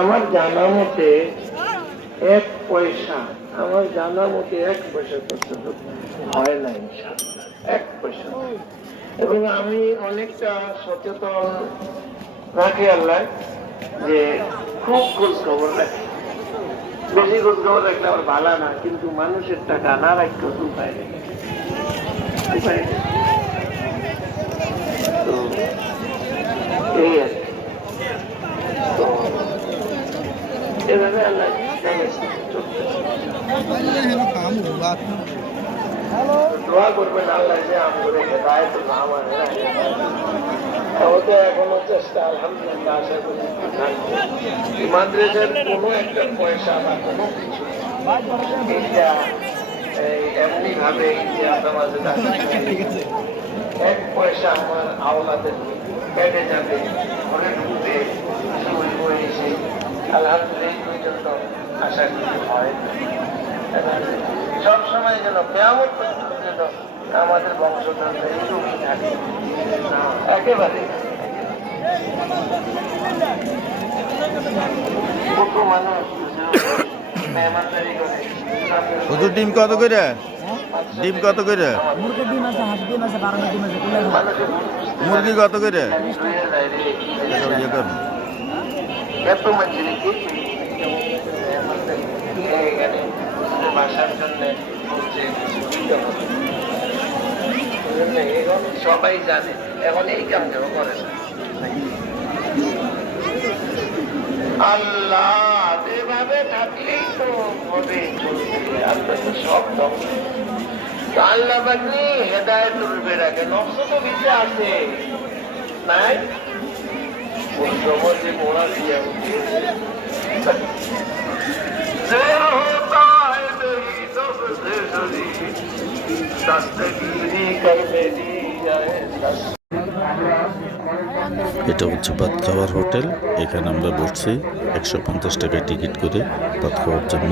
আমার জানা মতে এক পয়সা, আমার জানা মতে এক পয়সা পর্যন্ত হয় না এক পয়সা। এবং আমি অনেকটা সচেতন রাখি আল্লাহ যে খুব খোঁজ খবর রাখি। বেশি খোঁজ খবর রাখলে আমার ভালো না, কিন্তু মানুষের টাকা না রাখতে নেই। তো এই আর কি। তো এভাবে আল্লাহ দোয়া করবেন আল্লাহ যে আমাদের হেদায়ত না আমার আমাদের এখনও চেষ্টা আলহামদুলিল্লাহ আশা করি থাকবে। এই মাদ্রাসার কোনো একটা পয়সা বা কোনো কিছু এইটা এই এমনি যে আপনার মাঝে দাঁড়িয়ে এক পয়সা আমার আওলাদের পেটে যাবে ঘরে ঢুকবে এসে আলহামদুলিল্লাহ পর্যন্ত আশা করি হয়। সব সময় যেন কেমন পর্যন্ত যেন আমাদের বংশধর এইরকমই থাকে। একেবারে। কত মানুষ। হুজুর ডিম কত করে? ডিম কত করে? মুরগির ডিম আছে হাঁস ডিম আছে বারো ডিম আছে মুরগি কত করে? সবাই জানে এখন এই কাম করে আল্লাহ! থাকলেই তো হবে চলবে আল্লাহ তো সব ধ্বংস তো আল্লাহ বাগনি হেদায়ত তুলবে রাখে নষ্ট তো ভিতরে আছে নাই उस समझ से मोड़ा दिया देर होता है मेरी सबसे सदी दस्तगीरी कर मेरी जाए এটা হচ্ছে ভাত খাওয়ার হোটেল। এখানে আমরা বসছি। একশো পঞ্চাশ টাকায় টিকিট করে ভাত খাওয়ার জন্য।